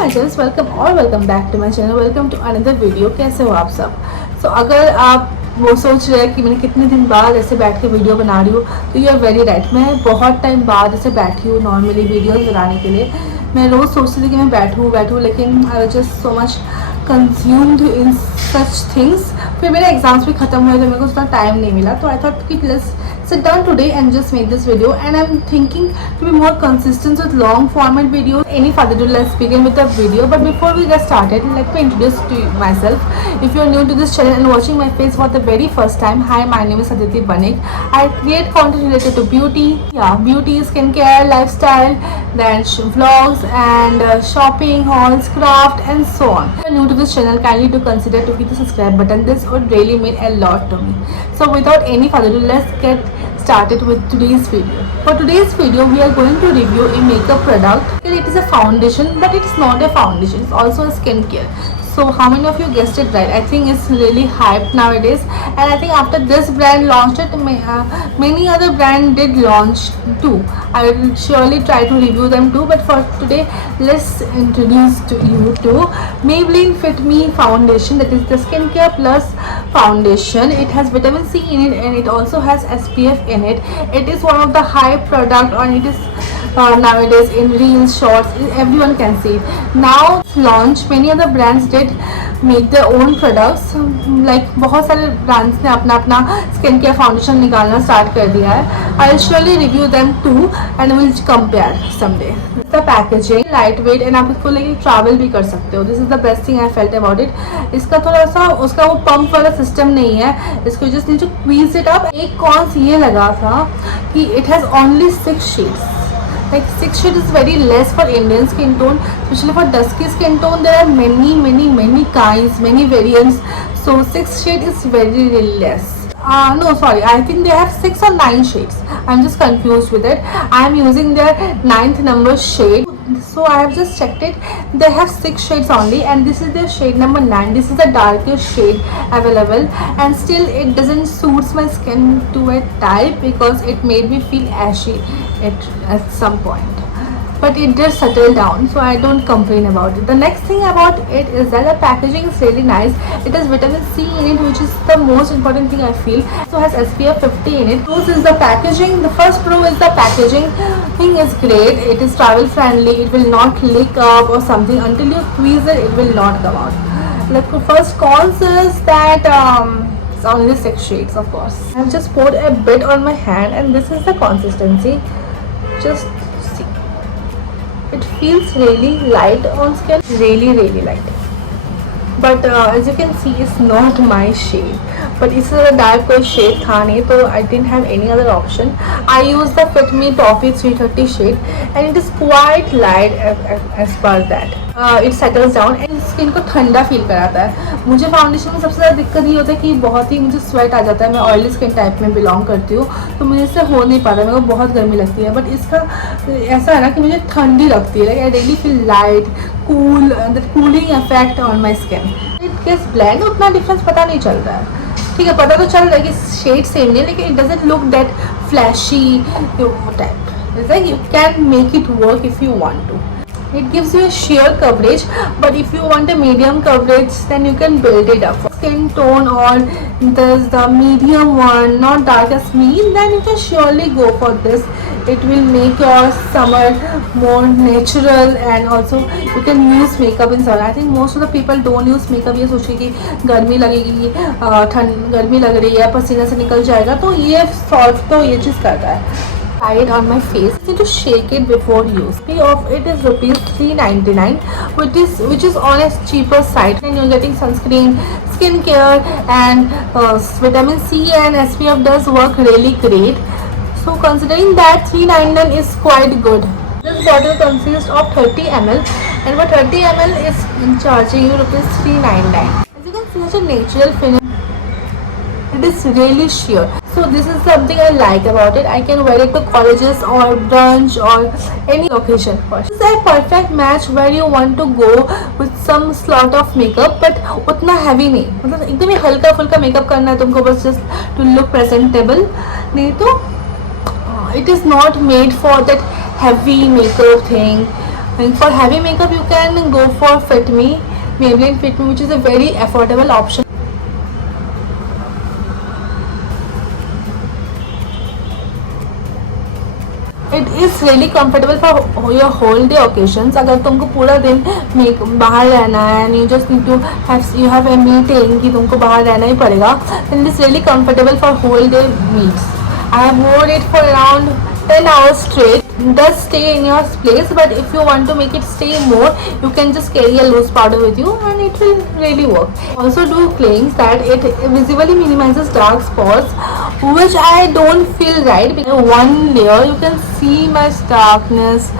My channel, welcome back to my channel, welcome to another video. कैसे हो आप सब? अगर आप वो सोच रहे हैं कि मैंने कितने दिन बाद ऐसे बैठ के वीडियो बना रही हूँ, तो यू आर वेरी राइट। मैं बहुत टाइम बाद ऐसे बैठी हूँ नॉर्मली वीडियोस बनाने के लिए। मैं रोज़ सोचती थी कि मैं बैठूँ, लेकिन I was just so much consumed in such things. फिर मेरे एग्जाम्स भी खत्म हुए, तो मेरे को उतना टाइम नहीं मिला। तो आई थॉट कि let's sit down today and just make this video, and I'm thinking to be more consistent with long format videos. Any further ado, let's begin with the video. But before we get started, let me introduce to myself. If you're new to this channel and watching my face for the very first time, hi, my name is Aditi Banik. I create content related to beauty, skincare, lifestyle, then vlogs and shopping, hauls, craft and so on. If you're new to this channel, kindly do consider to hit the subscribe button. This would really mean a lot to me. So without any further ado, let's get started with today's video. For today's video, we are going to review a makeup product. It is a foundation, but it's not a foundation. It's also a skincare. So how many of you guessed it right? I think it's really hyped nowadays, and I think after this brand launched it, many other brand did launch too. I will surely try to review them too, but for today, let's introduce to you to Maybelline Fit Me foundation. That is the skincare plus foundation. It has vitamin C in it, and it also has SPF in it. It is one of the hype product, and it is nowadays in reels, shorts, everyone can see it. Now launch, many other brands did make their own products. Like बहुत सारे brands ने अपना अपना skin care foundation निकालना start कर दिया है. I'll surely review them too and we'll compare someday. The packaging light weight, and आप इसको लेके ट्रैवल भी कर सकते हो. This is the best thing I felt about it. इसका थोड़ा सा उसका वो पंप वाला सिस्टम नहीं है. इसको जस्ट नीचे squeeze it up. एक कॉन्स ये लगा था कि it has only 6 shades. Like 6 shades is very less for Indian skin tone, especially for dusky skin tone. There are many kinds, many variants. So 6 shade is very less. No, sorry, I think they have 6 or 9 shades. I'm just confused with it. I am using their 9th number shade. So I have just checked it. They have 6 shades only, and this is their shade number 9. This is the darkest shade available, and still it doesn't suits my skin to a type because it made me feel ashy at some point. But it did settle down, so I don't complain about it. The next thing about it is that the packaging is really nice. It has vitamin C in it, which is the most important thing I feel. So has SPF 50 in it. Pros is the packaging. The first pro is the packaging. Thing is great. It is travel friendly. It will not leak up or something. Until you squeeze it, it will not come out. Like the first cons is that it's only 6 shades, of course. I have just poured a bit on my hand, and this is the consistency. Just see. It feels really light on skin, really light. But as you can see, it's not my shade. But it's a dark कोई shade था नहीं, तो I didn't have any other option. I used the Fit Me Toffee 330 shade, and it is quite light as per that. It settles down and skin को ठंडा feel कराता है. मुझे foundation में सबसे ज़्यादा दिक्कत ये होता है कि बहुत ही मुझे स्वेट आ जाता है. मैं ऑयली स्किन टाइप में बिलोंग करती हूँ, तो मुझे इससे हो नहीं पाता. मेरे को बहुत गर्मी लगती है. बट इसका ऐसा है ना कि मुझे ठंडी लगती है. Like I really feel light, cool, that cooling effect on my skin. It gets blend, उतना डिफरेंस पता नहीं चल रहा है. ठीक है, पता तो चल रहा है कि शेड सेम नहीं, लेकिन it doesn't look that flashy type. It's like you can make it work if you want to. It gives you a sheer coverage, but if you want a medium coverage, then you can build it up. Skin tone or there's the medium one, not dark as me, then you can surely go for this. It will make your summer more natural, and also you can use makeup in summer. I think most of the people don't use makeup. ये सोचिए कि गर्मी लगेगी, गर्मी लग रही है, पसीने से निकल जाएगा, तो ये सॉल्व तो ये चीज़ करता है. Try it on my face. I need to shake it before use. Fee of it is rupees 399, which is on a cheaper side. And you're getting sunscreen, skincare, and vitamin C and SPF does work really great. So considering that, 399 is quite good. This bottle consists of 30 ml, and for 30 ml is charging you rupees 399. As you can see, such a natural finish. It is really sheer. So this is something I like about it. I can wear it to colleges or brunch or any occasion. This is a perfect match where you want to go with some sort of makeup, but उतना heavy नहीं. मतलब एकदम ही हल्का फुल्का makeup करना है तुमको, बस just to look presentable. नहीं तो it is not made for that heavy makeup thing. And for heavy makeup, you can go for Fit Me, Maybelline Fit Me, which is a very affordable option. It is really comfortable for your whole day occasions. अगर तुमको पूरा दिन बाहर रहना है and you just need to have a meeting कि तुमको बाहर रहना ही पड़ेगा, then it is really comfortable for whole day meets. I have worn it for around 10 hours straight. It does stay in your place, but if you want to make it stay more, you can just carry a loose powder with you and it will really work. Also do claims that it visibly minimizes dark spots, which I don't feel right, because one layer you can see my darkness,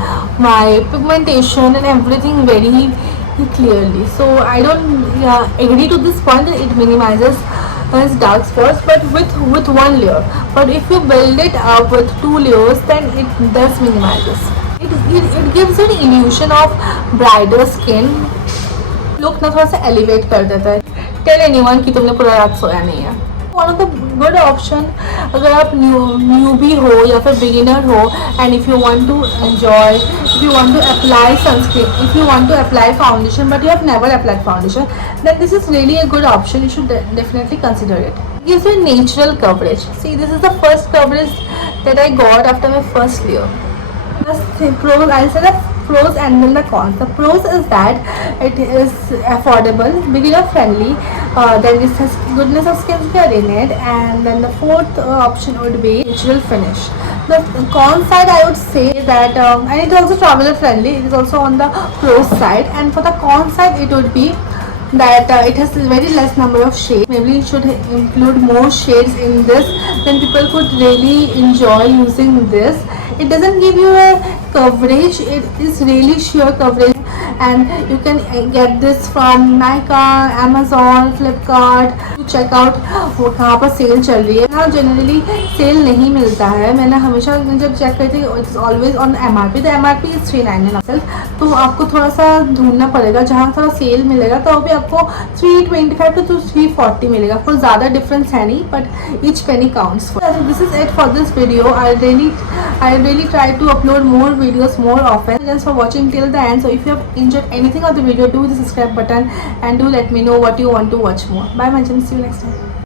my pigmentation and everything very clearly. So I don't agree to this point that it minimizes dark spots, but with one layer. But if you build it up with 2 layers, then it does minimizes. It gives an illusion of brighter skin. Look ना थोड़ा सा elevate कर देता है. Tell anyone कि तुमने पूरा रात सोया नहीं है. One of the good option अगर आप न्यूबी हो या फिर बिगिनर हो, and if you want to enjoy, if you want to apply sunscreen, if you want to apply foundation but you have never applied foundation, then this is really a good option. You should definitely consider it. It gives you natural coverage. See, this is the first coverage that I got after my first layer. The pros, I'll say the pros and then the cons. The pros is that it is affordable, beginner friendly, there is goodness of skincare in it, and then the fourth option would be natural finish. The con side, I would say that and it is also traveler friendly. It is also on the pros side, and for the con side it would be that it has a very less number of shades. Maybe it should include more shades in this, then people could really enjoy using this. It doesn't give you a coverage, it is really sheer coverage, and you can get this from Nykaa, Amazon, Flipkart. Check out वो कहाँ पर cell चल रही है. यहाँ generally cell नहीं मिलता है. मैंने हमेशा जब चेक करी थी, it's always on MRP. The MRP is 399. तो आपको थोड़ा सा ढूंढना पड़ेगा जहाँ थोड़ा सेल मिलेगा, तो अभी आपको 325 to 340 मिलेगा. आपको ज़्यादा डिफरेंस है नहीं, but each Penney counts. This is it for this video. I really try to upload more videos more often. Thanks for watching till the end. So if you have enjoyed anything of the video, do the subscribe button and do let me know what you want to watch more. Bye, my chum. See you next time.